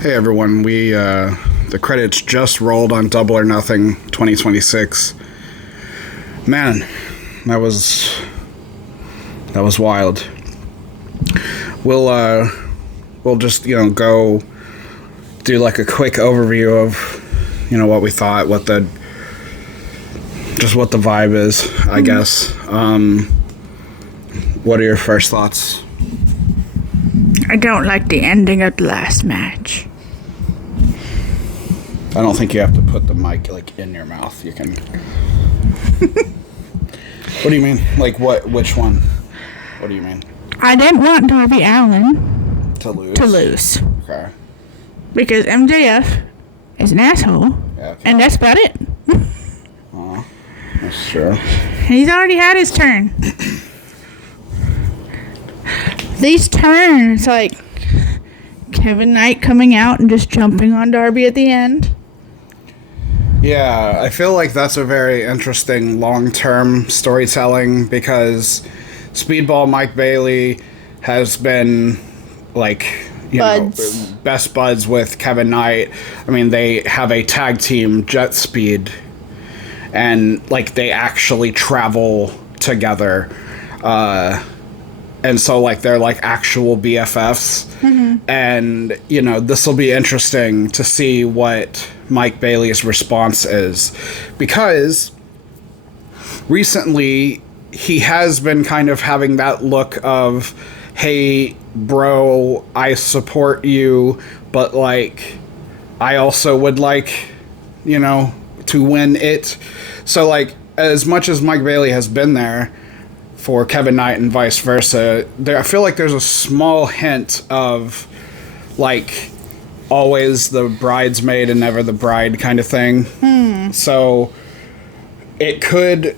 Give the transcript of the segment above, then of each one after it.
Hey everyone, we the credits just rolled on Double or Nothing 2026. Man, that was wild. We'll just go do like a quick overview of what we thought, what the vibe is, I guess. What are your first thoughts? I don't like the ending of the last match. I don't think you have to put the mic in your mouth. You can. What do you mean? Which one? What do you mean? I didn't want Darby Allin To lose. to lose. Okay. Because MJF is an asshole. Yeah, okay. And that's about it. That's true. He's already had his turn. These turns, like Kevin Knight coming out and just jumping on Darby at the end. Yeah, I feel like that's a very interesting long-term storytelling because Speedball Mike Bailey has been best buds with Kevin Knight. I mean, they have a tag team, Jet Speed, and they actually travel together. And so they're actual BFFs. Mm-hmm. And this will be interesting to see what Mike Bailey's response is, because recently he has been kind of having that look of, hey bro, I support you, but I also would to win it. So as much as Mike Bailey has been there for Kevin Knight and vice versa, I feel like there's a small hint of always the bridesmaid and never the bride kind of thing. So it could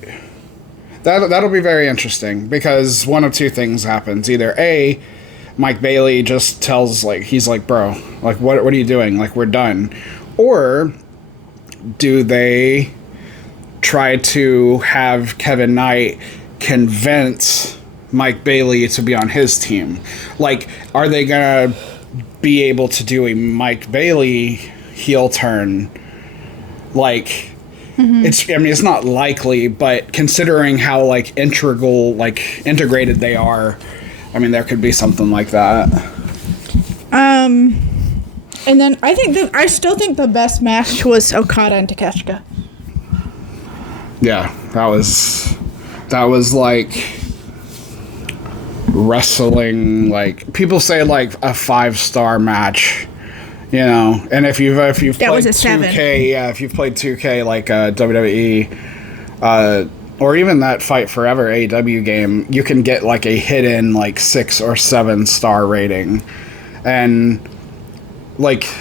that'll be very interesting, because one of two things happens. Either A, Mike Bailey just tells he's bro, what are you doing? We're done. Or do they try to have Kevin Knight convince Mike Bailey to be on his team? Are they gonna be able to do a Mike Bailey heel turn? It's not likely, but considering how integrated they are, I mean, there could be something like that. And then I still think the best match was Okada and Takeshita. Yeah, that was wrestling, people say a 5-star match, and if you've that played was a 7. 2K, if you've played 2K WWE, or even that Fight Forever AEW game, you can get a hidden 6 or 7 star rating. And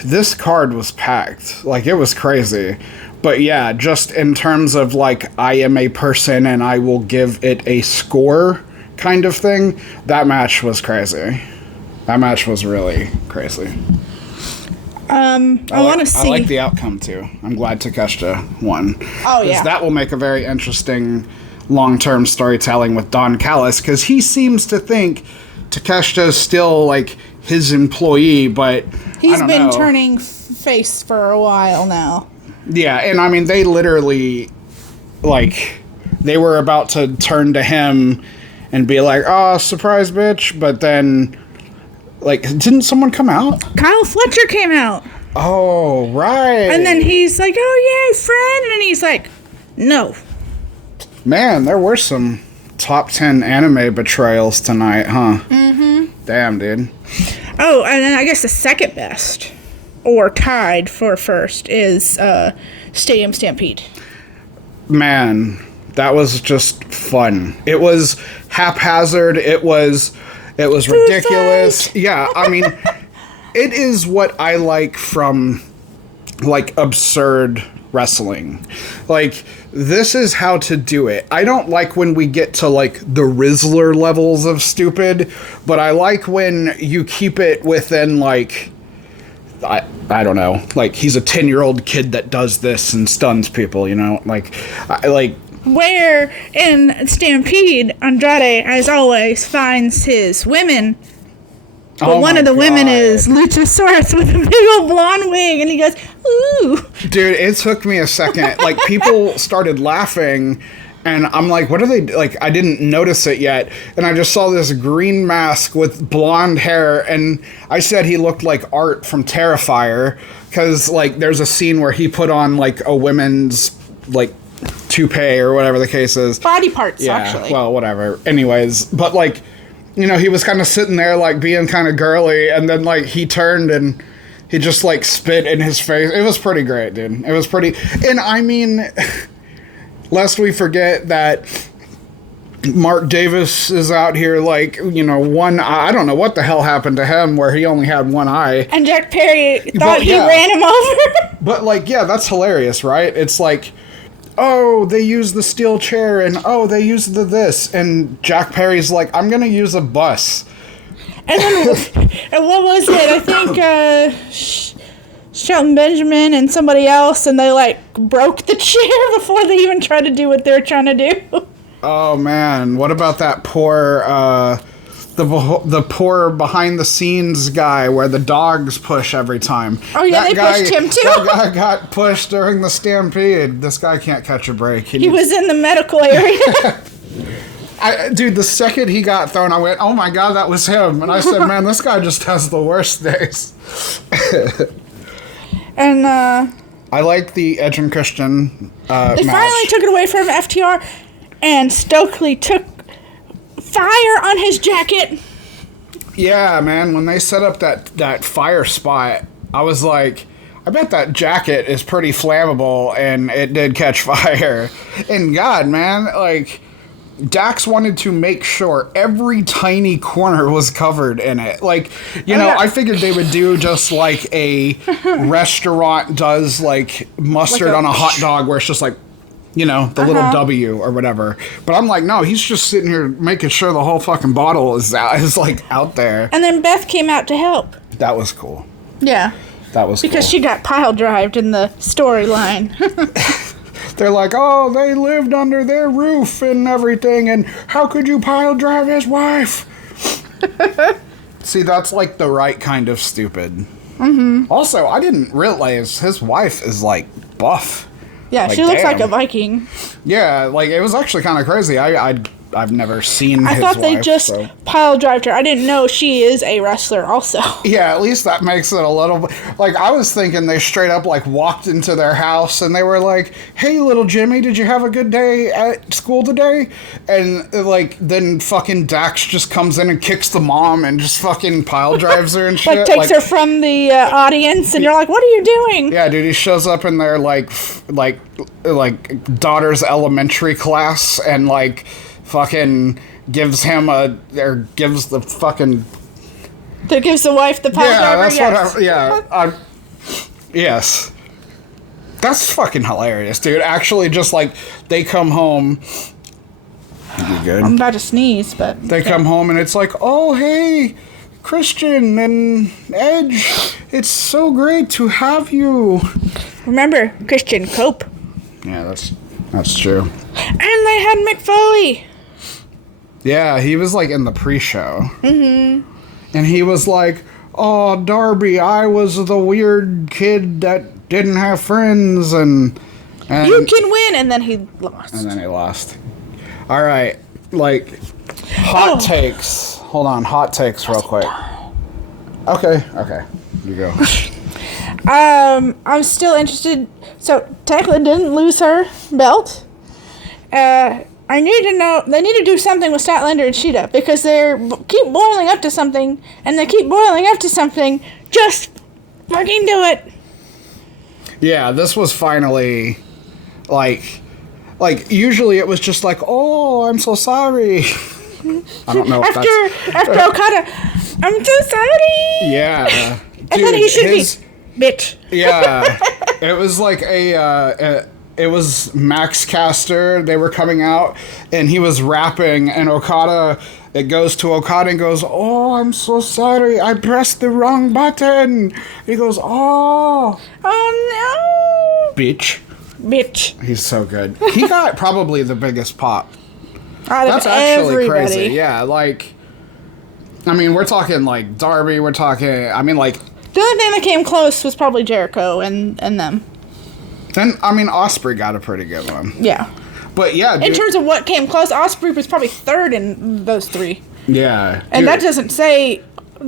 this card was packed, it was crazy. But yeah, just in terms of I am a person and I will give it a score kind of thing, that match was crazy. That match was really crazy. I want to see. I like the outcome too. I'm glad Takeshita won. Oh yeah. That will make a very interesting long-term storytelling with Don Callis, because he seems to think Takeshita is still his employee, but he's been turning face for a while now. Yeah, and I mean, they literally, they were about to turn to him and be oh, surprise, bitch, but then, didn't someone come out? Kyle Fletcher came out. Oh, right. And then he's oh, yay, friend, and he's no. Man, there were some top 10 anime betrayals tonight, huh? Mm-hmm. Damn, dude. Oh, and then I guess the second best, or tied for first, is Stadium Stampede. Man, that was just fun. It was haphazard. It was ridiculous. Yeah, I mean, it is what I like from absurd wrestling. This is how to do it. I don't like when we get to the Rizzler levels of stupid, but I like when you keep it within I don't know, he's a 10-year-old kid that does this and stuns people, Where in Stampede, Andrade, as always, finds his women But Oh one my of the women God. is Luchasaurus with a big old blonde wig, and he goes, ooh. Dude, it took me a second. Like, people started laughing, and I'm like, what are they... Like, I didn't notice it yet, and I just saw this green mask with blonde hair, and I said he looked like Art from Terrifier, because, like, there's a scene where he put on, like, a women's, like, toupee or whatever the case is. Body parts, actually. Well, whatever. Anyways, but, like, you know, he was kind of sitting there, like, being kind of girly, and then, like, he turned and he just, like, spit in his face. It was pretty great, dude. It was pretty... And, I mean, lest we forget that Mark Davis is out here, like, you know, one eye. I don't know what the hell happened to him where he only had one eye. And Jack Perry thought he yeah. ran him over. But, like, yeah, that's hilarious, right? It's like... Oh, they used the steel chair, and oh, they used the this, and Jack Perry's like, I'm gonna use a bus. And then, and what was it? I think Shelton Benjamin and somebody else, and they like broke the chair before they even tried to do what they were trying to do. Oh man, what about that poor, the poor behind the scenes guy where the dogs push every time? Oh yeah, That they guy, pushed him too. That guy got pushed during the stampede. This guy can't catch a break. He was in the medical area. Dude, the second he got thrown, I went, oh my god, that was him. And I said, man, this guy just has the worst days. And I like the Edge and Christian they match. finally took it away from FTR, and Stokely took fire on his jacket. Yeah, man, when they set up that fire spot, I was like, I bet that jacket is pretty flammable, and it did catch fire. And God, man, like, Dax wanted to make sure every tiny corner was covered in it. Like, you know, yeah. I figured they would do just like a restaurant does, like, mustard Like a- on a hot dog where it's just like, you know, the little W or whatever. But I'm like, no, he's just sitting here making sure the whole fucking bottle is like out there. And then Beth came out to help. That was cool. Yeah. That was Because cool. she got pile drived in the storyline. They're like, oh, they lived under their roof and everything, and how could you pile drive his wife? See, that's like the right kind of stupid. Mm-hmm. Also, I didn't realize his wife is like buff. Yeah, Like, she looks like damn. a Viking. Yeah, like it was actually kind of crazy. I've never seen I his thought they wife, just so. pile drived her. I didn't know she is a wrestler also. Yeah, at least that makes it a little bit... Like, I was thinking they straight up, like, walked into their house and they were like, hey, little Jimmy, did you have a good day at school today? And, like, then fucking Dax just comes in and kicks the mom and just fucking pile drives her and shit. Like takes her from the audience, and you're like, "What are you doing?" Yeah, dude, he shows up in their, like daughter's elementary class and, like, fucking gives him gives the fucking... That gives the wife the pile driver. that's Yes. what yes. That's fucking hilarious, dude. Actually, just like, they come home... You good? I'm about to sneeze, but They come home and it's like, oh, hey, Christian and Edge, it's so great to have you. remember Christian Cope, Yeah, that's true. and they had Mick Foley. Yeah, he was like in the pre-show. Mm-hmm. And he was like, oh, Darby, I was the weird kid that didn't have friends, and You can win, and then he lost. and then he lost. All right, like, hot takes. Hold on, hot takes real quick. Okay, you go. I'm still interested. So Tekla didn't lose her belt. I need to know. They need to do something with Statlander and Sheeta because they're keep boiling up to something, and they keep boiling up to something. Just fucking do it. Yeah, this was finally, like usually it was just like, oh, I'm so sorry. I don't know if After Okada, I'm so sorry. Yeah. And then he should be bitch. Yeah, it was like it was Max Caster. They were coming out, and he was rapping, and Okada. It goes to Okada and goes, "Oh, I'm so sorry. I pressed the wrong button." He goes, "Oh, Oh bitch." no, bitch. He's so good. He got probably the biggest pop. Out of That's actually everybody. crazy. Yeah, like I mean, we're talking like Darby. We're talking. I mean, like. The only thing that came close was probably Jericho and them. And I mean, Osprey got a pretty good one. Yeah. But yeah, dude, In terms of what came close, Osprey was probably third in those three. Yeah. And dude.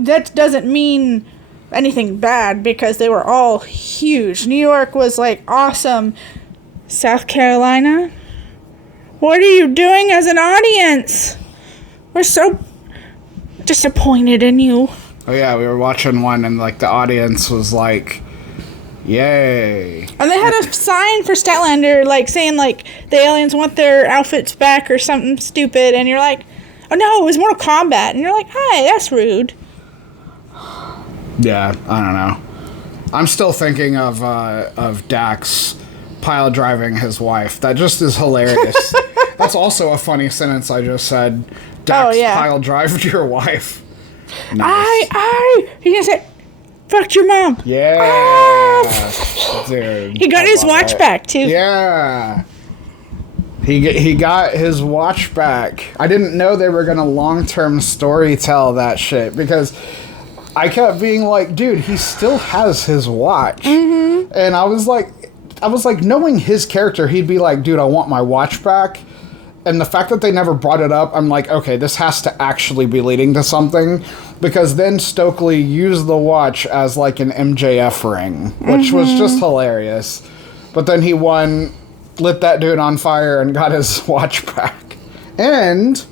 that doesn't mean anything bad because they were all huge. New York was like awesome. South Carolina, what are you doing as an audience? We're so disappointed in you. Oh yeah, we were watching one and like the audience was like, yay. And they had a sign for Statlander like saying like the aliens want their outfits back or something stupid, and you're like, oh no, it was Mortal Kombat, and you're like, hi, that's rude. Yeah, I don't know. I'm still thinking of Dax pile driving his wife. That just is hilarious. That's also a funny sentence I just said. Dax pile drive your wife. Nice. He can say, fucked your mom. Yeah. Ah. Dude. He got his watch back too. Yeah. He got his watch back. I didn't know they were gonna long-term story tell that shit because I kept being like, dude, he still has his watch. Mm-hmm. And I was like, knowing his character, he'd be like, dude, I want my watch back. And the fact that they never brought it up, I'm like, okay, this has to actually be leading to something. Because then Stokely used the watch as like an MJF ring, which was just hilarious. But then he lit that dude on fire and got his watch back. And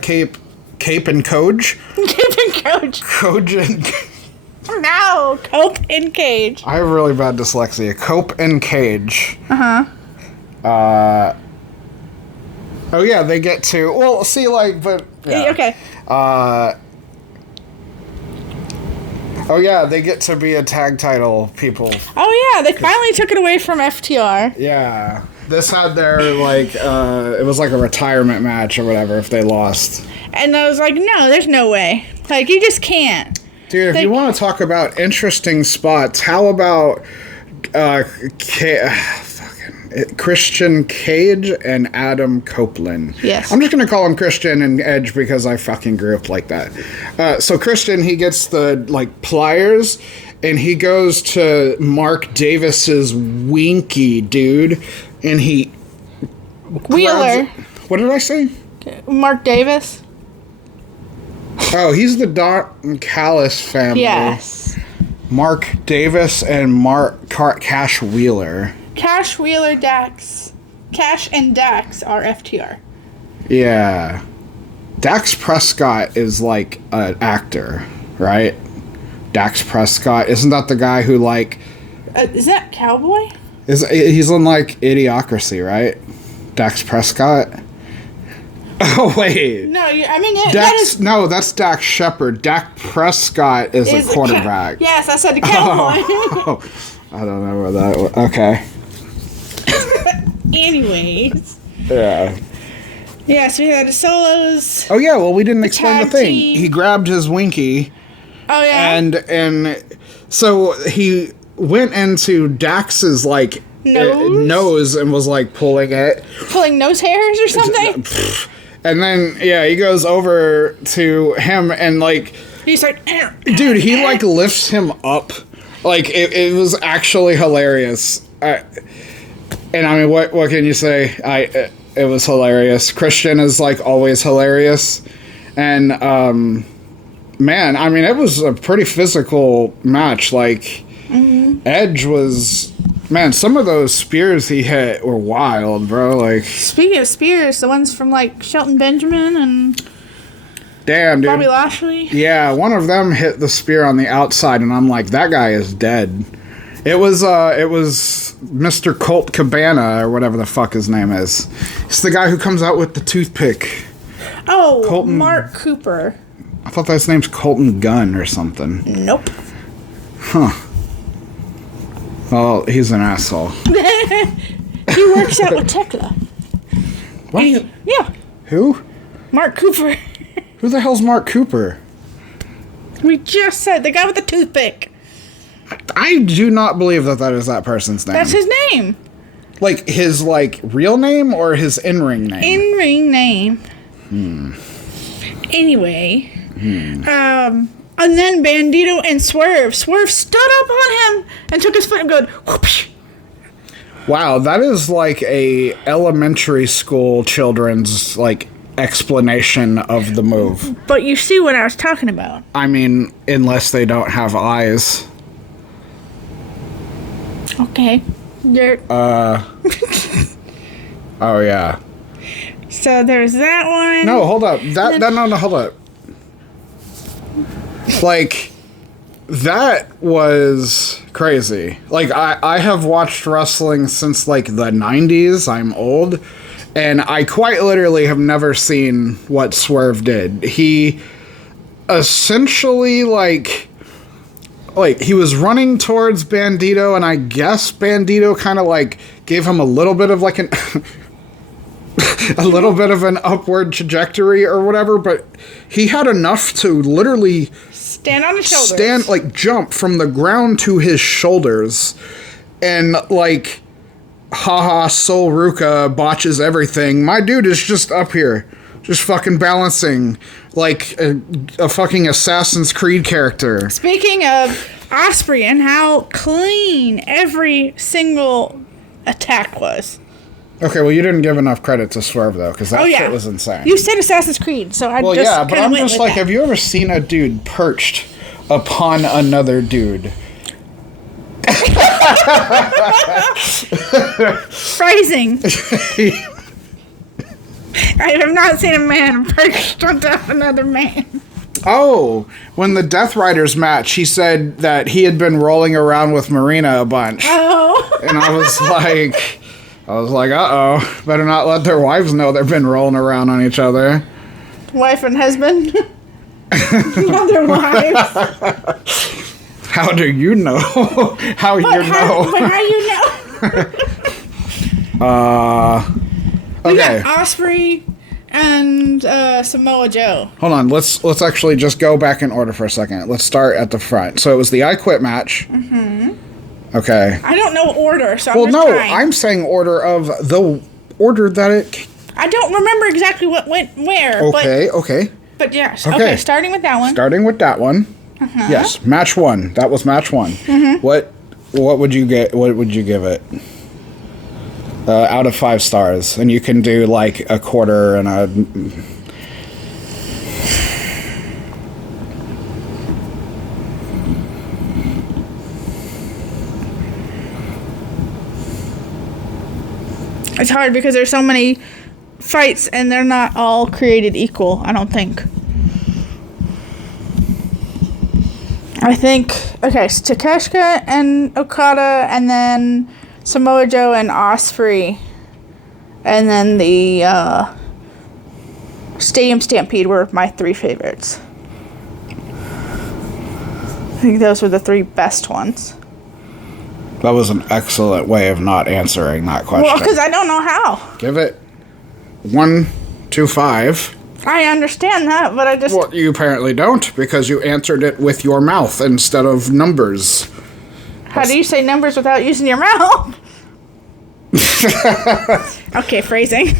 Cape and Coj. Cape and Coj. Coj and... No, Cope and Cage. I have really bad dyslexia. Cope and Cage. Uh-huh. Oh yeah, they get to... Well, see, like, but... Yeah. Okay. Oh yeah, they get to be a tag title people. Oh yeah, they finally took it away from FTR. Yeah. This had their, like, it was like a retirement match or whatever if they lost. And I was like, no, there's no way. Like, you just can't. Dude, if you want to talk about interesting spots, how about Christian Cage and Adam Copeland? Yes. I'm just going to call him Christian and Edge because I fucking grew up like that. So Christian, he gets the, like, pliers, and he goes to Mark Davis's Winky, dude, and he... Wheeler. What did I say? Mark Davis? Oh, he's the Don Callis family. Yes. Mark Davis and Cash Wheeler. Cash Wheeler Dax. Cash and Dax are FTR. Yeah. Dax Prescott is like an actor, right? Dax Prescott. Isn't that the guy who like... is that Cowboy? He's in like Idiocracy, right? Dax Prescott? Oh, wait. No, that is... No, that's Dax Shepard. Dak Prescott is a quarterback. Yes, I said the Cowboy. Oh, I don't know where that was. Okay. Anyways. Yeah. Yeah, so we had the solos. Oh, yeah, well, we didn't explain the thing. team. He grabbed his Winky. Oh, yeah? And so he went into Dax's, like... nose and was, like, pulling it. Pulling nose hairs or something? And then, yeah, he goes over to him and, like... He's like... Dude, he, like, lifts him up. Like, it was actually hilarious. And, I mean, what can you say? It was hilarious. Christian is, like, always hilarious. And, man, I mean, it was a pretty physical match. Like, Edge was... Man, some of those spears he hit were wild, bro. Like, speaking of spears, the ones from like Shelton Benjamin and damn, dude. Bobby Lashley. Yeah, one of them hit the spear on the outside, and I'm like, that guy is dead. It was Mr. Colt Cabana or whatever the fuck his name is. It's the guy who comes out with the toothpick. Oh, Colton, Mark Cooper. I thought his name's Colton Gunn or something. Nope. Huh. Well, he's an asshole. He works out with Tekla. What? Yeah. Who? Mark Cooper. Who the hell's Mark Cooper? We just said the guy with the toothpick. I do not believe that is that person's name. That's his name. Like, his, like, real name or his in-ring name? In-ring name. Anyway, and then Bandito and Swerve stood up on him and took his foot and go whoosh. Wow, that is like a elementary school children's like explanation of the move. But you see what I was talking about. I mean, unless they don't have eyes. Okay. Oh yeah. So there's that one. No, hold up. No, hold up. Like, that was crazy. Like, I have watched wrestling since, like, the 90s. I'm old. And I quite literally have never seen what Swerve did. He essentially, like, he was running towards Bandito, and I guess Bandito kind of, like, gave him a little bit of, like, an... a little bit of an upward trajectory or whatever, but he had enough to literally stand on his shoulders. Jump from the ground to his shoulders, and like, haha, Sol Ruka botches everything. My dude is just up here, just fucking balancing like a fucking Assassin's Creed character. Speaking of Osprey and how clean every single attack was. Okay, well, you didn't give enough credit to Swerve, though, because that shit was insane. You said Assassin's Creed, so I well, just yeah, but I'm just like, that. Have you ever seen a dude perched upon another dude? Phrasing. I have not seen a man perched on top of another man. Oh, when the Death Riders match, he said that he had been rolling around with Marina a bunch. Oh. And I was like... uh-oh, better not let their wives know they've been rolling around on each other. Wife and husband? Not their wives. How do you know? How you know? But how you know? Okay. We got Osprey and Samoa Joe. Hold on, let's actually just go back in order for a second. Let's start at the front. So it was the I Quit match. Mm-hmm. Okay. I don't know order, so I'm just trying. I'm saying order of the order that it... I don't remember exactly what went where. Okay. But yes. Okay, starting with that one. Starting with that one. Uh-huh. Yes, match one. That was match one. Mm-hmm. What would you get? What would you give it? Out of 5 stars, and you can do like a quarter and a... It's hard because there's so many fights and they're not all created equal, I don't think. I think, okay, so Takeshita and Okada, and then Samoa Joe and Ospreay, and then the Stadium Stampede were my 3 favorites. I think those were the 3 best ones. That was an excellent way of not answering that question. Well, because I don't know how. Give it 1 to 5. I understand that, but I just... Well, you apparently don't, because you answered it with your mouth instead of numbers. How do you say numbers without using your mouth? Okay, phrasing.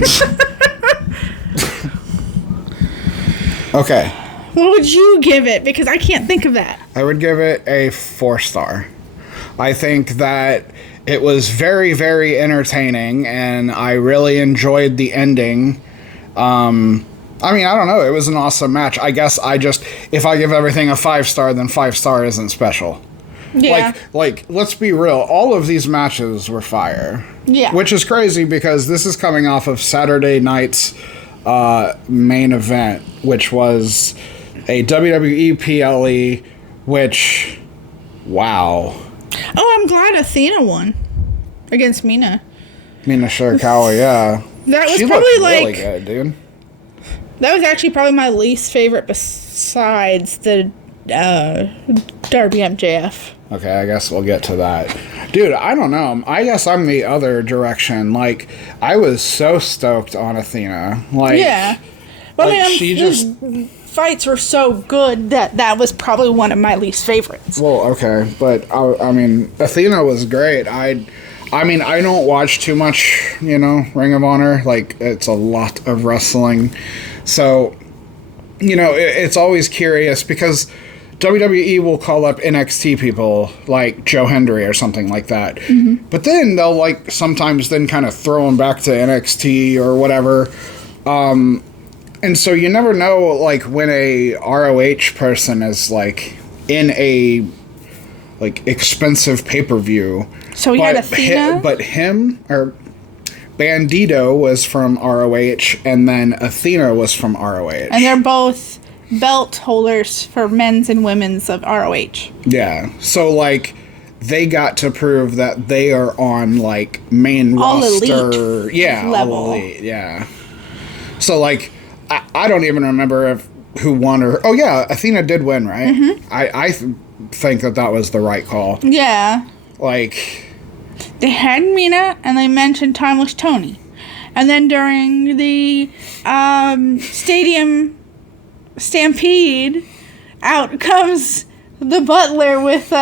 Okay. What would you give it? Because I can't think of that. I would give it a 4-star. I think that it was very, very entertaining, and I really enjoyed the ending. I mean, I don't know. It was an awesome match. I guess if I give everything a 5-star, then 5-star isn't special. Yeah. Like, let's be real. All of these matches were fire. Yeah. Which is crazy because this is coming off of Saturday night's main event, which was a WWE PLE, which, wow. Oh, I'm glad Athena won against Mina. Mina Shirakawa, yeah. That was she probably looked like... really good, dude. That was actually probably my least favorite besides the Darby MJF. Okay, I guess we'll get to that. Dude, I don't know. I guess I'm the other direction. Like, I was so stoked on Athena. Like, yeah. Well, like, I mean, she these just... fights were so good that was probably one of my least favorites. Well, okay, but I mean, Athena was great. I mean, I don't watch too much, Ring of Honor. Like, it's a lot of wrestling. So, it's always curious because WWE will call up NXT people like Joe Hendry or something like that. Mm-hmm. But then they'll like sometimes then kind of throw them back to NXT or whatever. And so you never know like when a ROH person is like in a like expensive pay-per-view. So we had Athena? But Bandito was from ROH, and then Athena was from ROH. And they're both belt holders for men's and women's of ROH. Yeah. So, like, they got to prove that they are on, like, main all roster. Elite yeah, level. All elite, yeah. So, like, I don't even remember who won or... Oh, yeah, Athena did win, right? Mm-hmm. I think that was the right call. Yeah. Like... They had Mina, and they mentioned Timeless Tony. And then during the stadium stampede, out comes the butler with,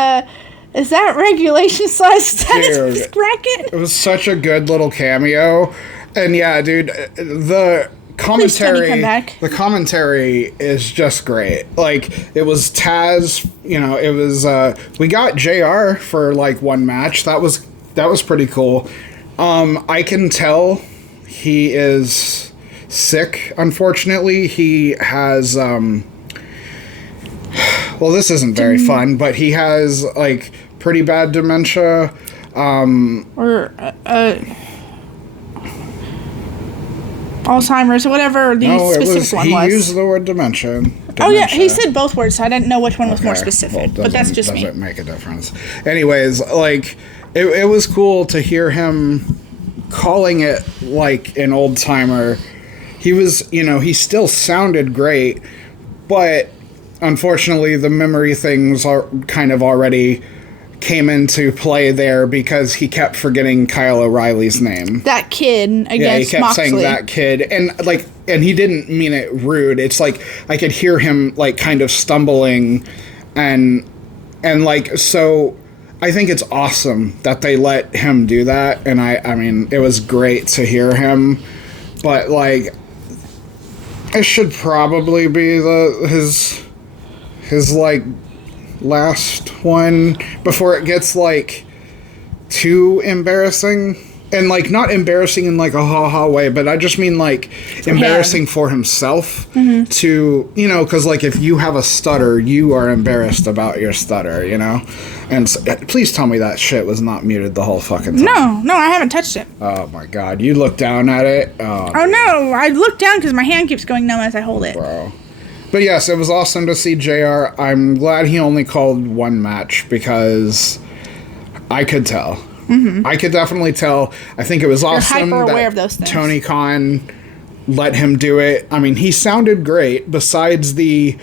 is that regulation size status bracket? It was such a good little cameo. And yeah, dude, the commentary is just great. Like, it was Taz, it was, we got JR for, like, one match. That was pretty cool. I can tell he is sick, unfortunately. He has, well, this isn't very fun, but he has, like, pretty bad dementia. Alzheimer's or whatever the specific one was. He used the word dementia. Oh, yeah, he said both words, so I didn't know which one was more specific. But that's just me. Doesn't make a difference. Anyways, like... It was cool to hear him calling it like an old timer. He was, he still sounded great, but unfortunately the memory things are kind of already came into play there because he kept forgetting Kyle O'Reilly's name. That kid against Moxley. Yeah, he kept saying that kid, and he didn't mean it rude. It's like I could hear him like kind of stumbling, and like so. I think it's awesome that they let him do that, and I mean, it was great to hear him, but, like, it should probably be his like, last one before it gets, like, too embarrassing. And, like, not embarrassing in, like, a ha-ha way, but I just mean, like, embarrassing for himself to, because, like, if you have a stutter, you are embarrassed about your stutter, And so, please tell me that shit was not muted the whole fucking time. No, I haven't touched it. Oh, my God. You look down at it? Oh, no. I look down because my hand keeps going numb as I hold it. Bro. But, yes, it was awesome to see JR. I'm glad he only called one match because I could tell. Mm-hmm. I could definitely tell. I think it was awesome that Tony Khan let him do it. I mean, he sounded great besides the,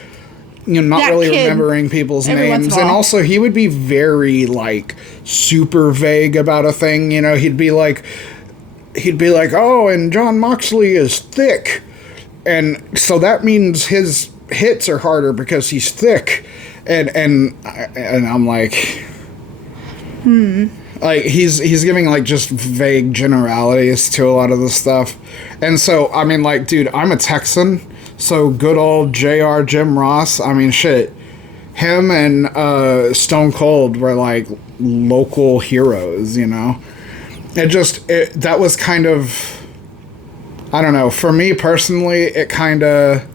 not that really remembering people's names. And also, he would be very, like, super vague about a thing. He'd be like, oh, and Jon Moxley is thick. And so that means his hits are harder because he's thick. And I'm like... Like, he's giving, like, just vague generalities to a lot of the stuff. And so, I mean, like, dude, I'm a Texan, so good old JR Jim Ross, I mean, shit. Him and Stone Cold were, like, local heroes, That was kind of... I don't know. For me, personally, it kind of...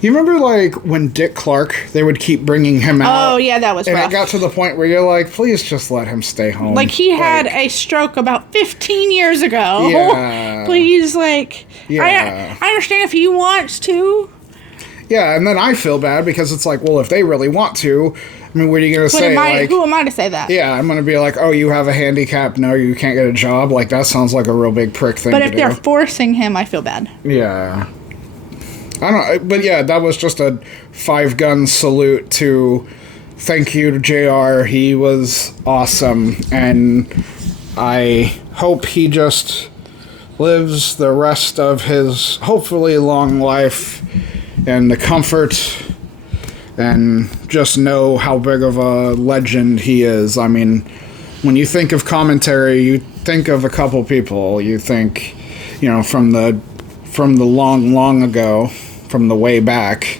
You remember, like, when Dick Clark, they would keep bringing him out? Oh, yeah, that was rough. And it got to the point where you're like, please just let him stay home. Like, he had a stroke about 15 years ago. Yeah. Please, like... Yeah. I understand if he wants to. Yeah, and then I feel bad because it's like, well, if they really want to... I mean, what are you going to say? Who am I to say that? Yeah, I'm going to be like, oh, you have a handicap? No, you can't get a job? Like, that sounds like a real big prick thing to do. But if they're forcing him, I feel bad. Yeah. I don't, but yeah, that was just a 5-gun salute to thank you to JR. He was awesome, and I hope he just lives the rest of his hopefully long life in the comfort and just know how big of a legend he is. I mean, when you think of commentary, you think of a couple people. You think, from the long ago, from the way back.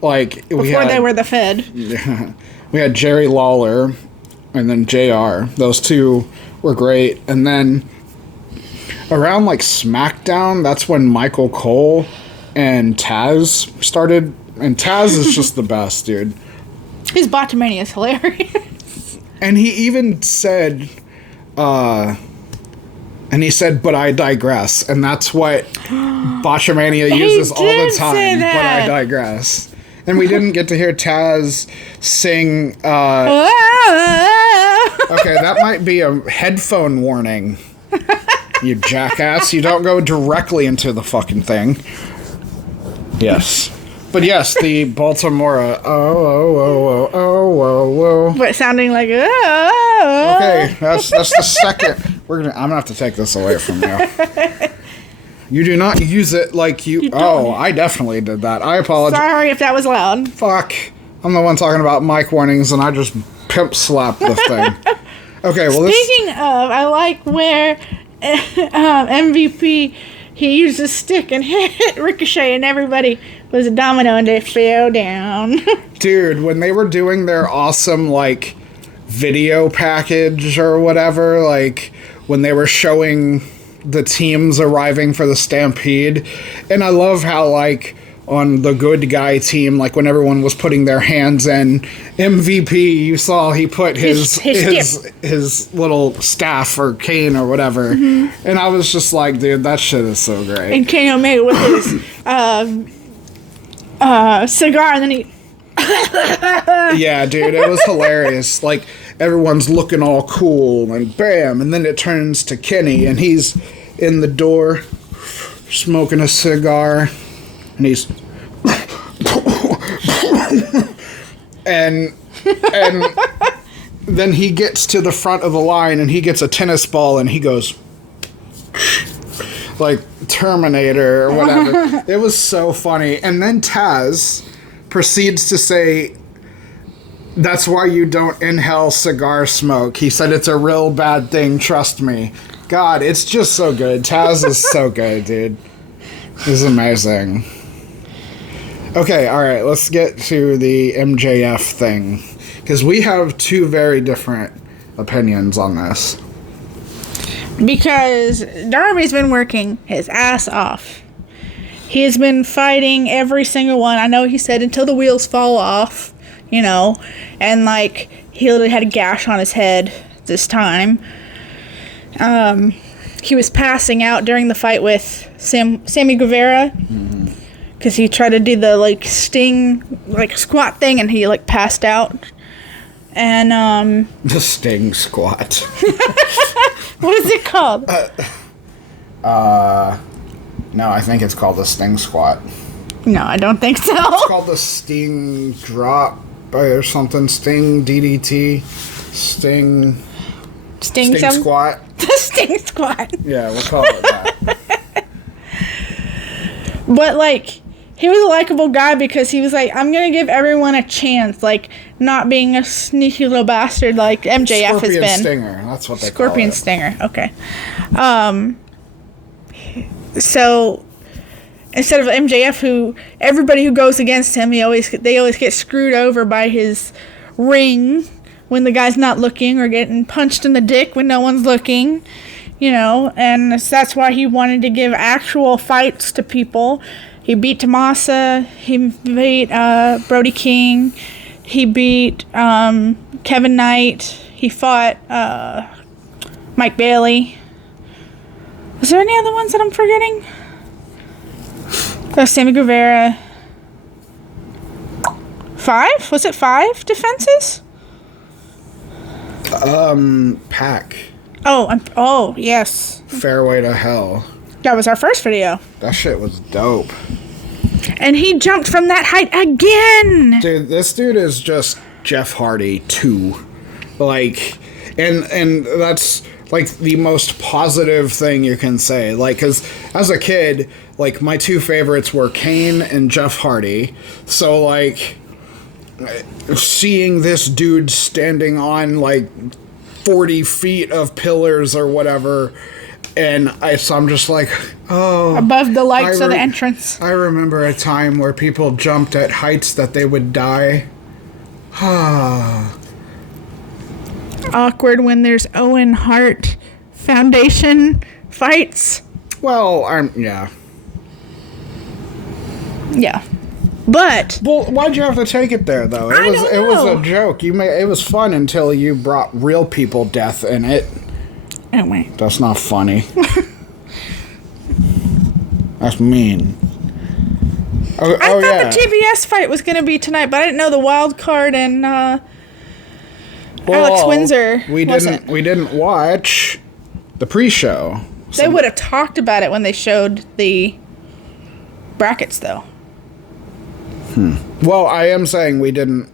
Like Before they were the Fed. We had Jerry Lawler and then JR. Those two were great. And then around like SmackDown, that's when Michael Cole and Taz started. And Taz is just the best, dude. His Botchamania is hilarious. And he even said, but I digress. And that's what Botchamania uses all the time, but I digress. And we didn't get to hear Taz sing, okay, that might be a headphone warning. You jackass. You don't go directly into the fucking thing. Yes. But yes, the Baltimore, But sounding like, Okay, that's the second. I'm gonna have to take this away from you. You do not use it like you I definitely did that. I apologize. Sorry if that was loud. Fuck. I'm the one talking about mic warnings, and I just pimp slapped the thing. Okay, well, Speaking of, I like where MVP, he used a stick and hit Ricochet, and everybody was a domino, and they fell down. Dude, when they were doing their awesome, like, video package or whatever, like, when they were showing the teams arriving for the Stampede, and I love how, like, on the good guy team, like when everyone was putting their hands in, MVP, you saw he put his little staff or cane or whatever, and I was just like, dude, that shit is so great. And Kenny Omega with his cigar, and then he yeah, dude, it was hilarious. Like, everyone's looking all cool, and bam, and then it turns to Kenny, and he's in the door smoking a cigar, and he's and then he gets to the front of the line, and he gets a tennis ball, and he goes like Terminator or whatever. It was so funny. And then Taz proceeds to say, "That's why you don't inhale cigar smoke." He said it's a real bad thing, trust me. God, it's just so good. Taz is so good, dude. He's amazing. Okay, alright, let's get to the MJF thing. Because we have two very different opinions on this. Because Darby's been working his ass off. He's been fighting every single one. I know he said until the wheels fall off, you know, and like he literally had a gash on his head this time. He was passing out during the fight with Sammy Guevara because he tried to do the like sting, like squat thing, and he like passed out. And the sting squat. What is it called? No, I think it's called the sting squat. No, I don't think so. It's called the sting drop or something. Sting DDT. Sting Squat. The sting squat. Yeah, we'll call it that. But like, he was a likable guy because he was like, I'm gonna give everyone a chance, like not being a sneaky little bastard like MJF has been. Scorpion Stinger, that's what they call it. Scorpion Stinger, okay. So instead of MJF, who everybody who goes against him, they always get screwed over by his ring when the guy's not looking, or getting punched in the dick when no one's looking, you know, and that's why he wanted to give actual fights to people. He beat Tommaso, he beat Brody King, he beat Kevin Knight, he fought Mike Bailey. Was there any other ones that I'm forgetting? Sammy Guevara. 5? Was it 5 defenses? Pac. Oh, yes. Fairway to Hell. That was our first video. That shit was dope. And he jumped from that height again! Dude, this dude is just Jeff Hardy 2. Like, and that's, like, the most positive thing you can say. Like, because as a kid, like, my two favorites were Kane and Jeff Hardy. So, like, seeing this dude standing on, like, 40 feet of pillars or whatever, So I'm just like, oh. Above the lights I of the re- entrance. I remember a time where people jumped at heights that they would die. Awkward when there's Owen Hart Foundation fights. Well, yeah. Yeah. But Well, why'd you have to take it there, though? I don't It was know. a joke. It was fun until you brought real people death in it. anyway, That's not funny. That's mean. Oh, I thought yeah. the TBS fight was going to be tonight, but I didn't know the wild card and Alex Well, Windsor We wasn't. didn't watch the pre-show. They would have talked about it when they showed the brackets, though. Well, I am saying we didn't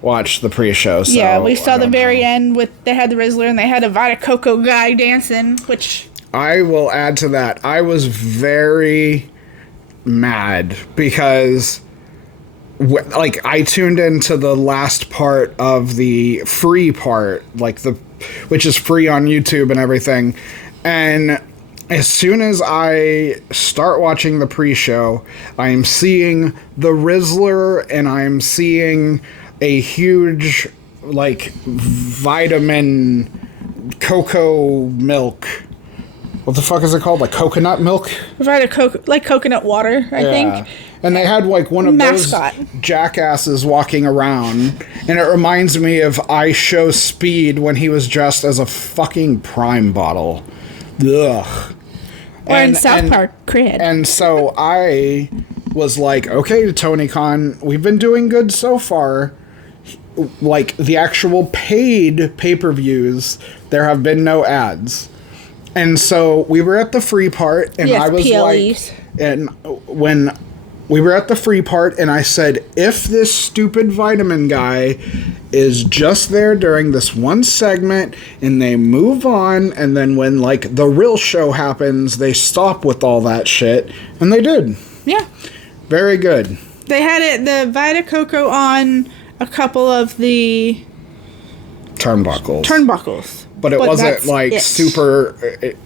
watch the pre-show. So Yeah, we saw I the don't very know. end with they had the Rizzler and they had a Vita Coco guy dancing, which I will add to that. I was very mad because I tuned into the last part of the free part, which is free on YouTube and everything. And as soon as I start watching the pre-show, I'm seeing the Rizzler and I'm seeing a huge vitamin cocoa milk. What the fuck is it called? Like coconut milk? Vita Coco, like coconut water, I think. And they had one of Mascot. those jackasses walking around, and it reminds me of I Show Speed when he was dressed as a fucking Prime bottle. Ugh. Or in South Park, Cred. And so I was like, okay, Tony Khan, we've been doing good so far. The actual paid pay-per-views, there have been no ads. And so we were at the free part, and Yes, I was PLEs. and when we were at the free part, and I said, if this stupid vitamin guy is just there during this one segment, and they move on, and then when the real show happens, they stop with all that shit, and they did. Yeah. Very good. They had the Vita Coco on a couple of the turnbuckles. But it wasn't that's it. super. It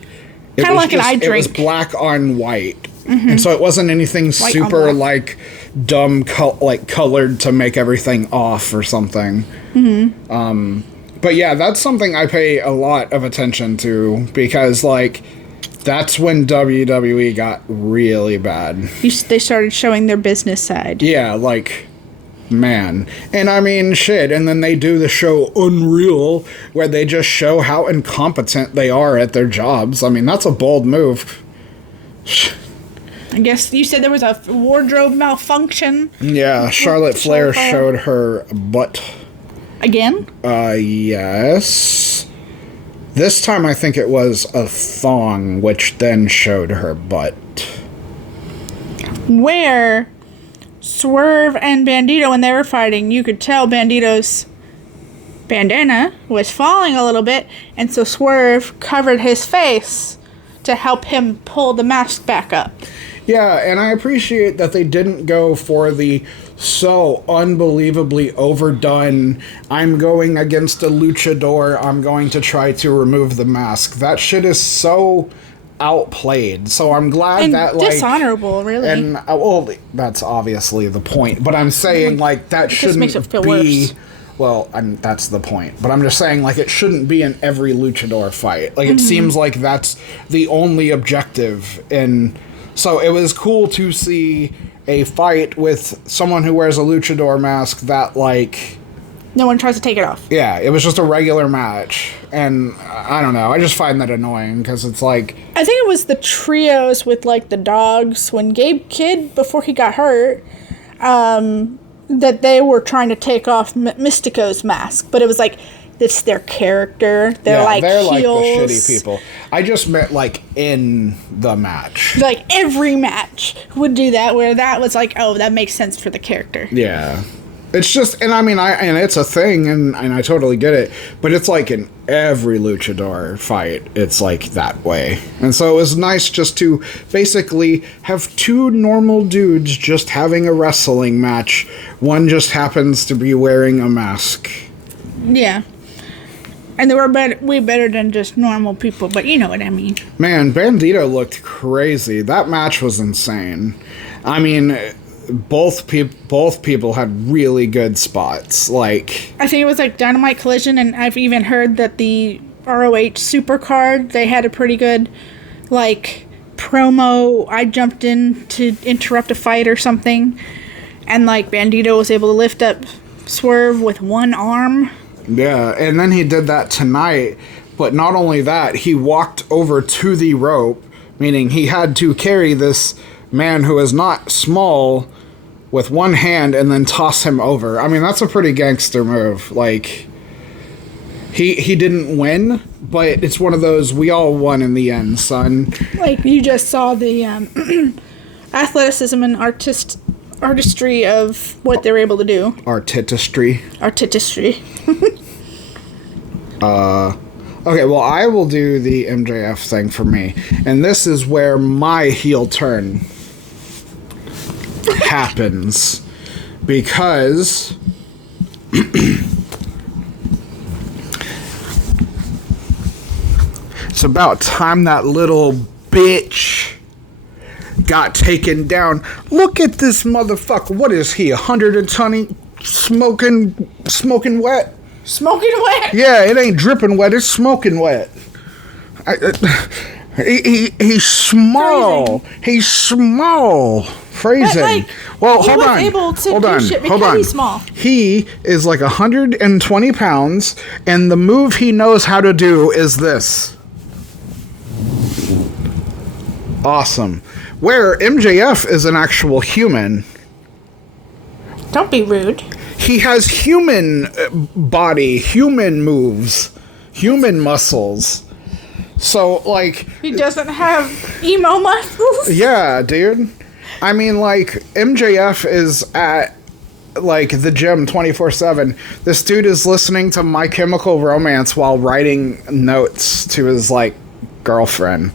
Kinda was like an eye It was drink. black on white, and so it wasn't anything White on super black. dumb, colored to make everything off or something. But yeah, that's something I pay a lot of attention to because that's when WWE got really bad. They started showing their business side. Yeah, man. And I mean, shit. And then they do the show Unreal, where they just show how incompetent they are at their jobs. I mean, that's a bold move. I guess you said there was a wardrobe malfunction Yeah, Charlotte Flair showed her butt. again. Yes. This time I think it was a thong, which then showed her butt. Where Swerve and Bandito, when they were fighting, you could tell Bandito's bandana was falling a little bit, and so Swerve covered his face to help him pull the mask back up. Yeah, and I appreciate that they didn't go for the so unbelievably overdone, I'm going against a luchador, I'm going to try to remove the mask. That shit is so outplayed. So I'm glad And that dishonorable, really. And well, that's obviously the point. But I'm saying that shouldn't makes it feel be. worse. Well, that's the point. But I'm just saying it shouldn't be in every luchador fight. It seems like that's the only objective. And so it was cool to see a fight with someone who wears a luchador mask that No one tries to take it off. yeah, it was just a regular match. And I don't know. I just find that annoying because it's I think it was the trios with the dogs when Gabe Kidd, before he got hurt, that they were trying to take off Mystico's mask, but it was it's their character. They're they're the heels. shitty people. I just meant in the match. Every match would do that, where that was oh, that makes sense for the character. Yeah. It's just, and I mean, and it's a thing, and I totally get it, but it's in every luchador fight, it's that way. And so it was nice just to basically have two normal dudes just having a wrestling match. One just happens to be wearing a mask. Yeah. And they were way better than just normal people, but you know what I mean. Man, Bandito looked crazy. That match was insane. I mean, both people had really good spots. Like, I think it was like Dynamite Collision, and I've even heard that the ROH Supercard, they had a pretty good, like, promo. I jumped in to interrupt a fight or something, and, like, Bandito was able to lift up Swerve with one arm. yeah, and then he did that tonight, but not only that, he walked over to the rope, meaning he had to carry this man who is not small with one hand and then toss him over. I mean, that's a pretty gangster move. Like, he didn't win, but it's one of those, we all won in the end, son. Like, you just saw the athleticism and artistry of what they're able to do. Artistry. Artistry. Okay, well, I will do the MJF thing for me. And this is where my heel turn happens. Because it's about time that little bitch got taken down. Look at this motherfucker. What is he, 120 smoking wet? Smoking wet? Yeah, it ain't dripping wet, it's smoking wet. He's small. Phrasing. He's small. Phrasing. But, like, well, he hold was on. able to hold do on. shit hold because on. he's small. He is like 120 pounds, and the move he knows how to do is this. Awesome. Where MJF is an actual human. Don't be rude. He has human body, human moves, human muscles. So, like... He doesn't have emo muscles? Yeah, dude. I mean, like, MJF is at, like, the gym 24/7. This dude is listening to My Chemical Romance while writing notes to his, like, girlfriend.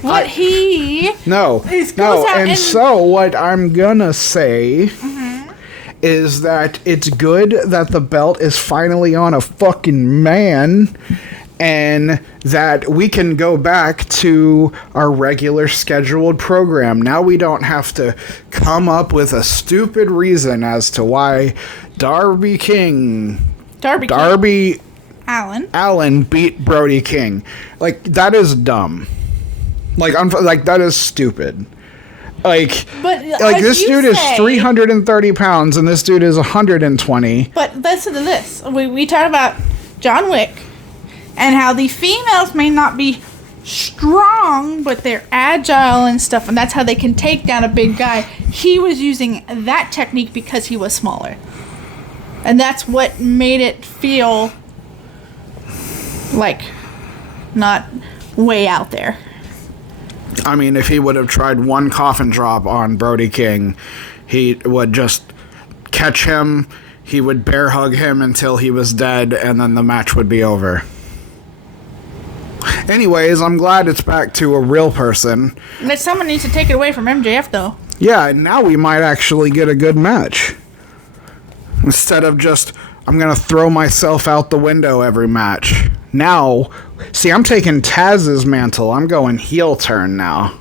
What he... No, goes no, out and so what I'm gonna say is that it's good that the belt is finally on a fucking man, and that we can go back to our regular scheduled program. Now we don't have to come up with a stupid reason as to why Darby Allin beat Brody King. Like, that is dumb. Like, that is stupid. Like, this dude is 330 pounds, and this dude is 120. But listen to this. We talk about John Wick, and how the females may not be strong, but they're agile and stuff, and that's how they can take down a big guy. He was using that technique because he was smaller. And that's what made it feel like not way out there. I mean, if he would have tried one coffin drop on Brody King, he would just catch him, he would bear hug him until he was dead, and then the match would be over. Anyways, I'm glad it's back to a real person. But someone needs to take it away from MJF, though. Yeah, and now we might actually get a good match. Instead of just, I'm going to throw myself out the window every match. Now, see, I'm taking Taz's mantle. I'm going heel turn now.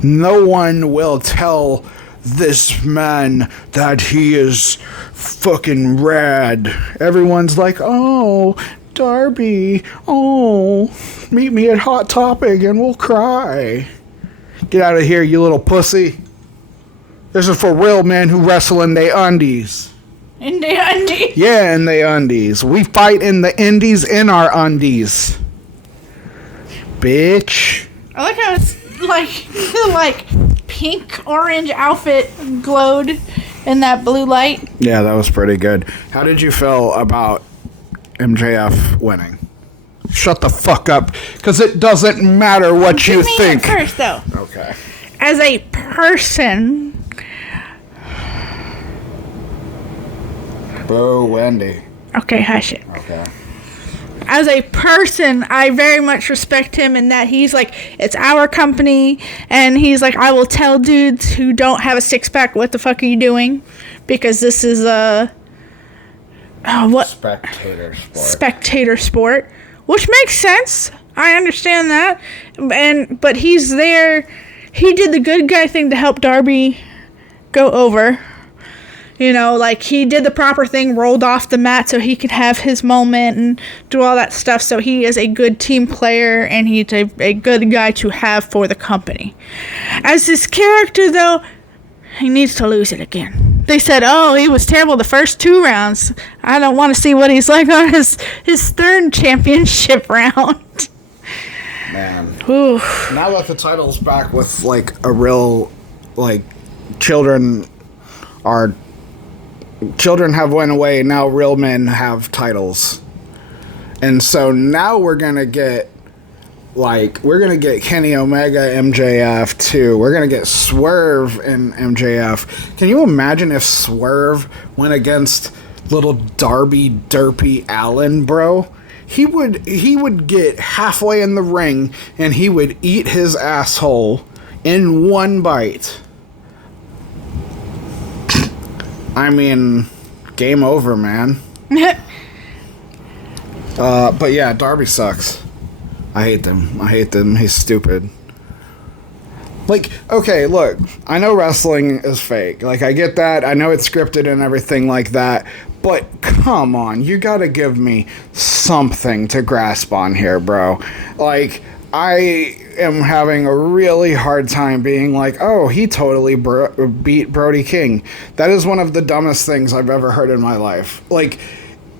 No one will tell this man that he is fucking rad. Everyone's like, oh, Darby, oh, meet me at Hot Topic and we'll cry. Get out of here, you little pussy. This is for real men who wrestle in they undies. In the undies? Yeah, in the undies. We fight in the indies in our undies. Bitch. I like how it's like the pink orange outfit glowed in that blue light. Yeah, that was pretty good. How did you feel about MJF winning? Shut the fuck up, because it doesn't matter what you think. Give me it first, though. Okay. As a person... Boo, Wendy. Okay, hush it. Okay. As a person, I very much respect him in that he's like, it's our company, and he's like, I will tell dudes who don't have a six-pack, what the fuck are you doing? Because this is what? Spectator sport. Spectator sport, which makes sense. I understand that, but he's there. He did the good guy thing to help Darby go over. You know, like he did the proper thing, rolled off the mat so he could have his moment and do all that stuff. So he is a good team player and he's a good guy to have for the company. As this character, though, he needs to lose it again. They said, oh, he was terrible the first 2 rounds. I don't want to see what he's like on his third championship round. Man. Ooh. Now that the title's back with, like, a real, like, children have went away, now real men have titles. And so now we're going to get Kenny Omega MJF too. We're going to get Swerve in MJF. Can you imagine if Swerve went against little Darby Derpy Allin, bro? He would get halfway in the ring and he would eat his asshole in one bite. I mean, game over, man. But yeah, Darby sucks. I hate them. He's stupid. Like, okay, look, I know wrestling is fake. Like, I get that. I know it's scripted and everything like that. But come on, you gotta give me something to grasp on here, bro. Like, I am having a really hard time being like, oh, he totally beat Brody King. That is one of the dumbest things I've ever heard in my life. Like,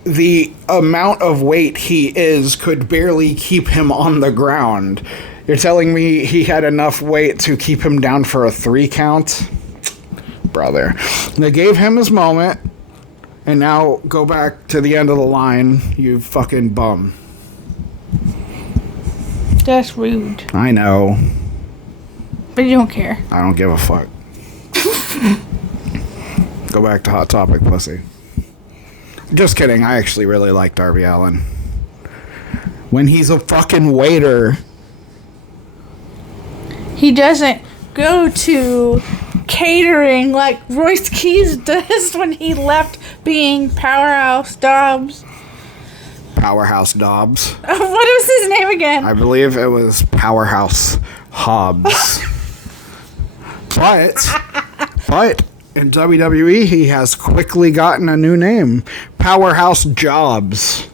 the amount of weight he is could barely keep him on the ground. You're telling me he had enough weight to keep him down for a 3 count? Brother. They gave him his moment, and now go back to the end of the line, you fucking bum. That's rude. I know. But you don't care. I don't give a fuck. Go back to Hot Topic, pussy. Just kidding. I actually really like Darby Allin. When he's a fucking waiter. He doesn't go to catering like Royce Keys does when he left being Powerhouse Dobbs. Powerhouse Dobbs. What was his name again? I believe it was Powerhouse Hobbs. But in WWE, he has quickly gotten a new name. Powerhouse Jobs.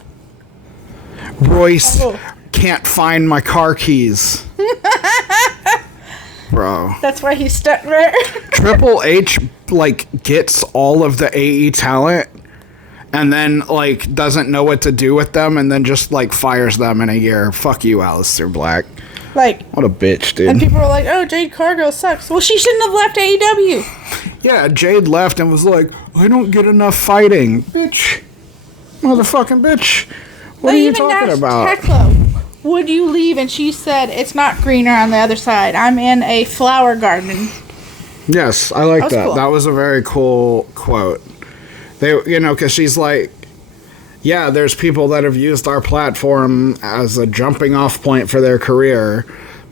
Royce can't find my car keys. Bro. That's why he's stuck there. Triple H, like, gets all of the AE talent and then, like, doesn't know what to do with them and then just, like, fires them in a year. Fuck you, Aleister Black. Like, what a bitch, dude. And people were like, oh, Jade Cargill sucks. Well, she shouldn't have left AEW. Yeah, Jade left and was like, I don't get enough fighting. Bitch. Motherfucking bitch. What are you talking about? Tekla, would you leave? And she said, it's not greener on the other side. I'm in a flower garden. Yes, I like that. Cool. That was a very cool quote. They, you know, because she's like, yeah, there's people that have used our platform as a jumping off point for their career,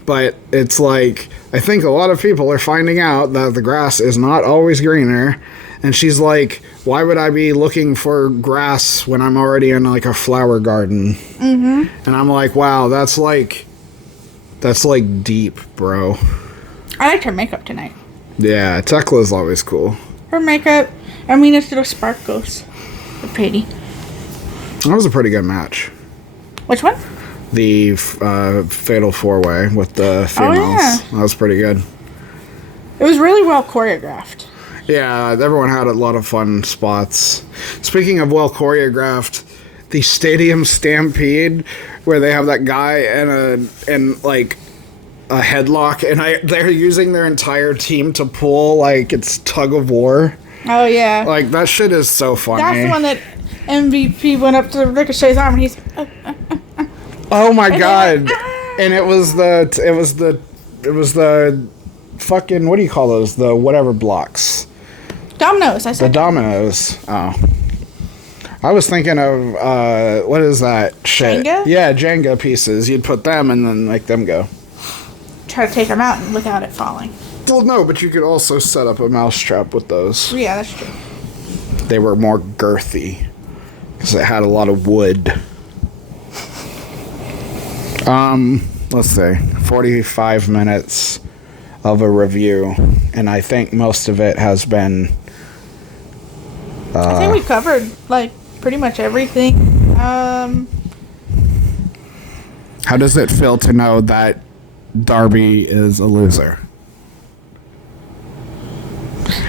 but it's like, I think a lot of people are finding out that the grass is not always greener, and she's like, why would I be looking for grass when I'm already in, like, a flower garden? Mm-hmm. And I'm like, wow, that's like deep, bro. I liked her makeup tonight. Yeah, Tekla's always cool. Her makeup, I mean, it's little sparkles. They're pretty. That was a pretty good match. Which one? The Fatal 4-Way with the females. Oh, yeah. That was pretty good. It was really well choreographed. Yeah, everyone had a lot of fun spots. Speaking of well choreographed, the Stadium Stampede, where they have that guy in like a headlock, and they're using their entire team to pull, like, it's tug of war. Oh, yeah. Like, that shit is so funny. That's the one that MVP went up to Ricochet's arm and he's... Oh my god. And it was the fucking, what do you call those? The whatever blocks. Dominoes, I said. The dominoes. Oh. I was thinking of, what is that shit? Jenga? Yeah, Jenga pieces. You'd put them and then make them go. Try to take them out without it falling. Well, no, but you could also set up a mousetrap with those. Yeah, that's true. They were more girthy. because it had a lot of wood. Let's see, 45 minutes of a review, and I think most of it has been... I think we covered, like, pretty much everything. How does it feel to know that Darby is a loser?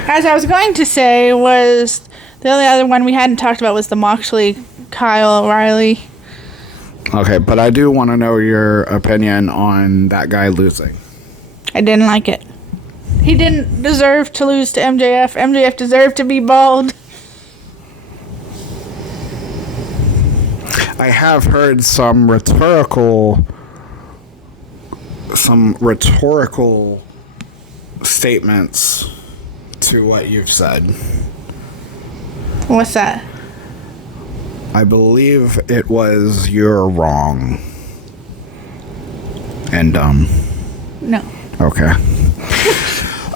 As I was going to say, was the only other one we hadn't talked about was the Moxley Kyle O'Reilly. Okay, but I do want to know your opinion on that guy losing. I didn't like it. He didn't deserve to lose to MJF. MJF deserved to be bald. I have heard some rhetorical statements to what you've said. What's that? I believe it was you're wrong and dumb. No. Okay.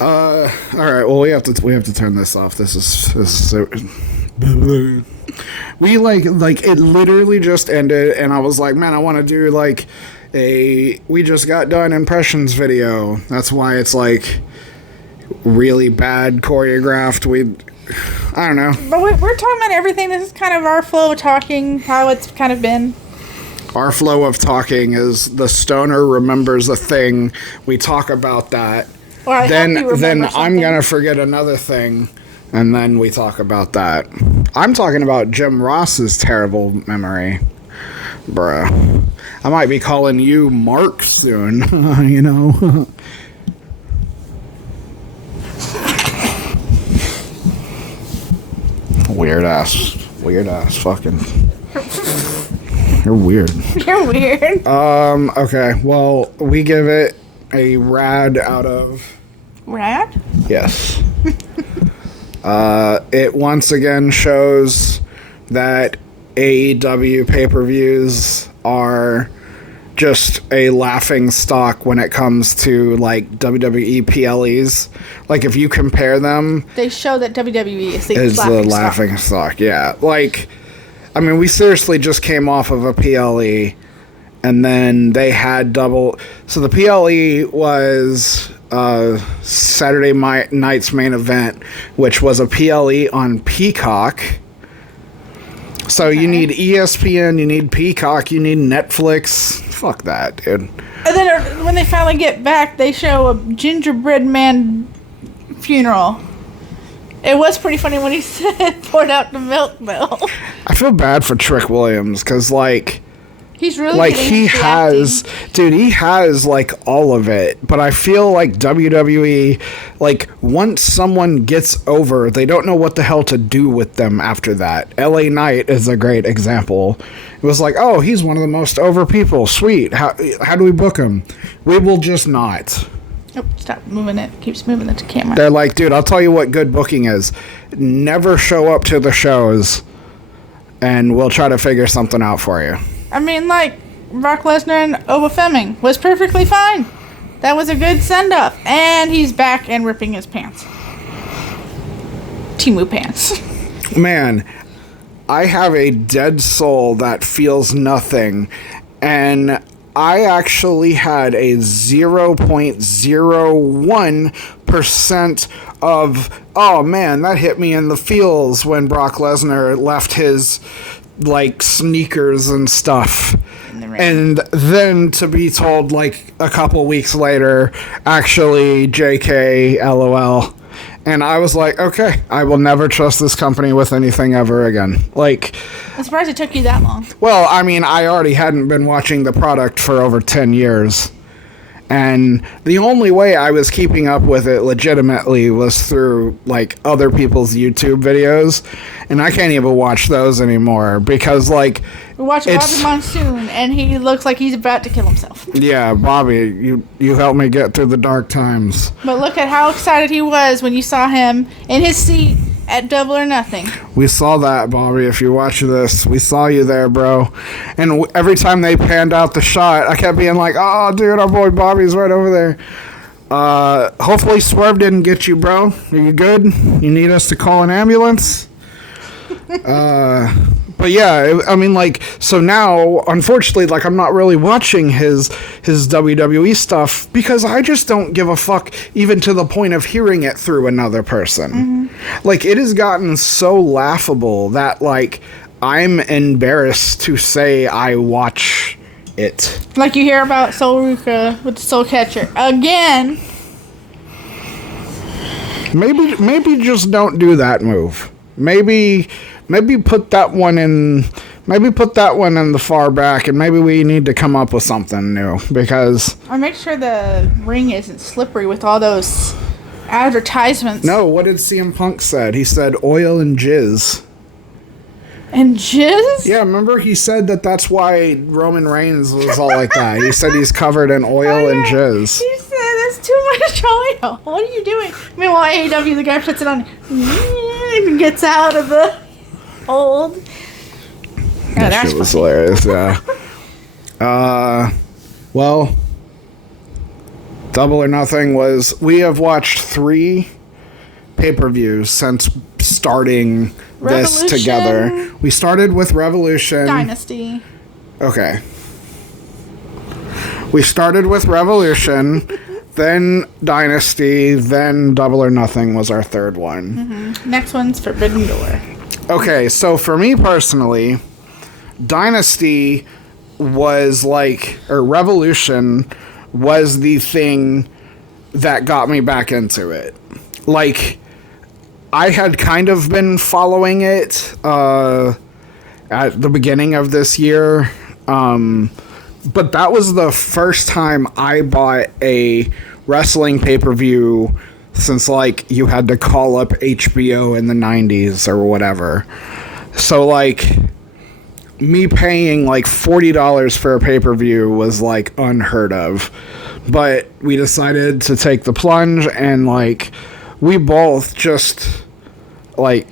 All right. Well, we have to turn this off. This is so. We like it literally just ended, and I was like, man, I want to do like we just got done impressions video. That's why it's like really bad choreographed. I don't know. But we're talking about everything. This is kind of our flow of talking, how it's kind of been. Our flow of talking is the stoner remembers a thing. We talk about that. Well, then I'm going to forget another thing, and then we talk about that. I'm talking about Jim Ross's terrible memory. Bruh. I might be calling you Mark soon, you know. Weird ass fucking. You're weird. You're weird. Okay, well, we give it a rad out of... Rad? Yes. It once again shows that AEW pay-per-views are just a laughing stock when it comes to, like, WWE PLEs. Like, if you compare them... They show that WWE is the laughing stock. Yeah. Like, I mean, we seriously just came off of a PLE, and then they had double... So the PLE was Saturday night's main event, which was a PLE on Peacock. So you need ESPN, you need Peacock, you need Netflix. Fuck that, dude. And then when they finally get back, they show a gingerbread man funeral. It was pretty funny when he said, poured out the milk, though. I feel bad for Trick Williams, because, like... He's really like, he has... Dude, he has, like, all of it. But I feel like WWE... Like, once someone gets over, they don't know what the hell to do with them after that. LA Knight is a great example. It was like, oh, he's one of the most over people. Sweet. How do we book him? We will just not. Oh, stop moving it. Keeps moving the camera. They're like, dude, I'll tell you what good booking is. Never show up to the shows, and we'll try to figure something out for you. I mean, like, Brock Lesnar and Oba Fleming was perfectly fine. That was a good send-off. And he's back and ripping his pants. Timu pants. Man, I have a dead soul that feels nothing. And I actually had a 0.01% of, oh man, that hit me in the feels when Brock Lesnar left his... like sneakers and stuff, and then to be told like a couple weeks later, actually JK LOL, and I was like, okay, I will never trust this company with anything ever again. Like, I'm surprised it took you that long. Well, I mean, I already hadn't been watching the product for over 10 years. And the only way I was keeping up with it legitimately was through, like, other people's YouTube videos. And I can't even watch those anymore because, like... We watched Bobby Monsoon, and he looks like he's about to kill himself. Yeah, Bobby, you helped me get through the dark times. But look at how excited he was when you saw him in his seat at Double or Nothing. We saw that, Bobby. If you watch this, we saw you there, bro. And every time they panned out the shot, I kept being like, oh, dude, our boy Bobby's right over there. Hopefully Swerve didn't get you, bro. Are you good? You need us to call an ambulance? But yeah, I mean, like, so now, unfortunately, like, I'm not really watching his WWE stuff because I just don't give a fuck, even to the point of hearing it through another person. Like, it has gotten so laughable that, like, I'm embarrassed to say I watch it. Like you hear about Soul Ruka with the Soul Catcher again. Maybe just don't do that move. Maybe put that one in. Maybe put that one in the far back, and maybe we need to come up with something new because. Or make sure the ring isn't slippery with all those advertisements. No, what did CM Punk said? He said oil and jizz. And jizz? Yeah, remember he said that's why Roman Reigns was all like that. He said he's covered in oil and jizz. He said that's too much oil. What are you doing? Meanwhile, AEW, the guy puts it on and gets out of the hold. Yeah, that shit was hilarious, yeah. Well, Double or Nothing was... We have watched 3 pay-per-views since starting this together. We started with Revolution. Dynasty. Okay. We started with Revolution, then Dynasty, then Double or Nothing was our third one. Next one's Forbidden Door. Okay, so for me personally, Dynasty was like, or Revolution was the thing that got me back into it. Like, I had kind of been following it at the beginning of this year, but that was the first time I bought a wrestling pay-per-view since, like, you had to call up HBO in the 90s or whatever. So, like, me paying, like, $40 for a pay-per-view was, like, unheard of. But we decided to take the plunge, and, like, we both just, like...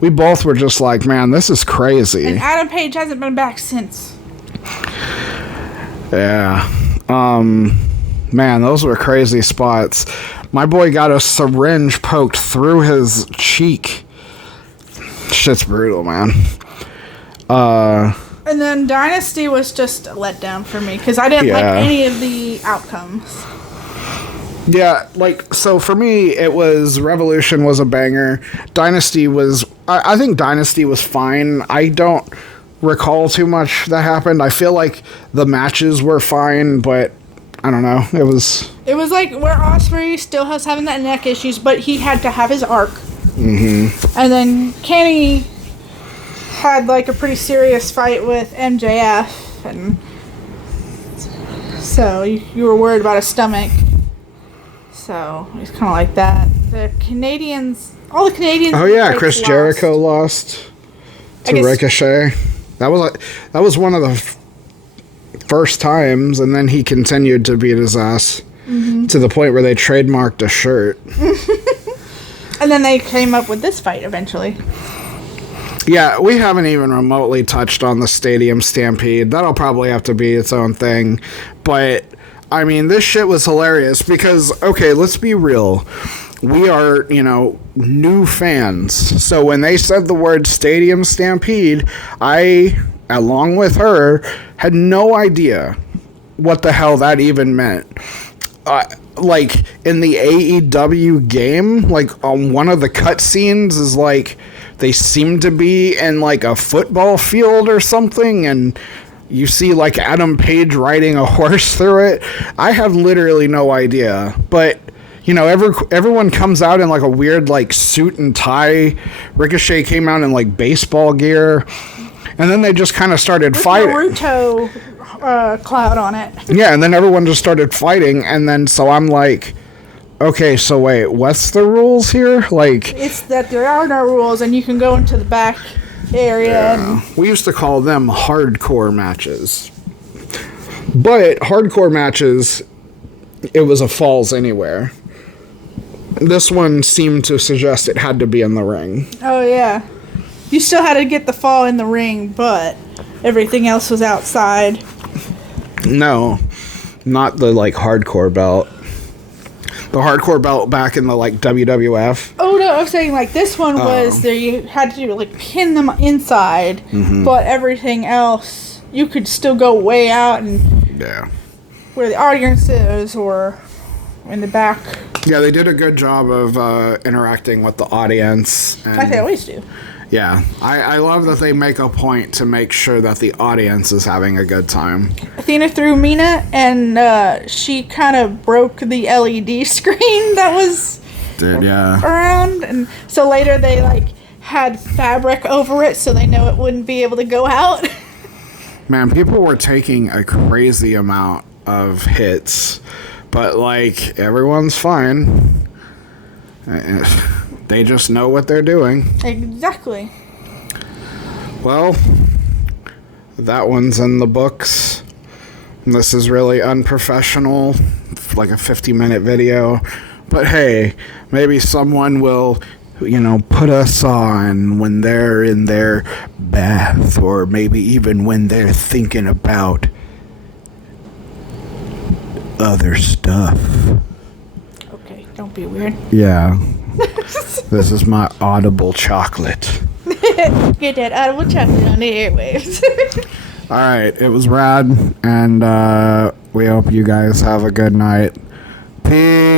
We both were just like, man, this is crazy. And Adam Page hasn't been back since. Yeah. Man, those were crazy spots. My boy got a syringe poked through his cheek. Shit's brutal, man. And then Dynasty was just a letdown for me because I didn't like any of the outcomes. Yeah, like, so for me, it was Revolution was a banger. Dynasty was... I think Dynasty was fine. I don't recall too much that happened. I feel like the matches were fine, but I don't know. It was like where Ospreay still has having that neck issues, but he had to have his arc. Mm-hmm. And then Kenny had like a pretty serious fight with MJF, and so you were worried about his stomach. So it's kind of like that. The Canadians, all the Canadians. Oh yeah, Chris Jericho lost to Ricochet. That was one of the first times, and then he continued to beat his ass to the point where they trademarked a shirt. And then they came up with this fight eventually. Yeah, we haven't even remotely touched on the Stadium Stampede. That'll probably have to be its own thing, but. I mean, this shit was hilarious because, okay, let's be real. We are, new fans. So when they said the word Stadium Stampede, I, along with her, had no idea what the hell that even meant. Like, in the AEW game, like, on one of the cutscenes is, like, they seem to be in, like, a football field or something, and... You see, like, Adam Page riding a horse through it. I have literally no idea. But, everyone comes out in, like, a weird, like, suit and tie. Ricochet came out in, like, baseball gear. And then they just kind of started fighting. Naruto cloud on it. Yeah, and then everyone just started fighting. And then, so I'm like, okay, so wait, what's the rules here? Like... It's that there are no rules, and you can go into the back... area. Yeah. We used to call them hardcore matches. But hardcore matches, it was a falls anywhere. This one seemed to suggest it had to be in the ring. Oh, yeah. You still had to get the fall in the ring, but everything else was outside. No, not the, like, hardcore belt. The hardcore belt back in the, like, WWF. Oh, no, I'm saying, like, this one was there you had to, like, pin them inside, but everything else, you could still go way out and Yeah. where the audience is or in the back. Yeah, they did a good job of interacting with the audience. And, Like they always do. yeah, I love that they make a point to make sure that the audience is having a good time. Athena threw Mina, and she kind of broke the LED screen that was Dude, yeah. around, and so later they like had fabric over it so they know it wouldn't be able to go out. Man, people were taking a crazy amount of hits, but like everyone's fine. They just know what they're doing. Exactly. Well, that one's in the books. This is really unprofessional, like a 50-minute video. But hey, maybe someone will, put us on when they're in their bath, or maybe even when they're thinking about other stuff. Okay, don't be weird. Yeah. This is my audible chocolate. Get that audible chocolate on the airwaves. All right, it was rad, and we hope you guys have a good night. Peace.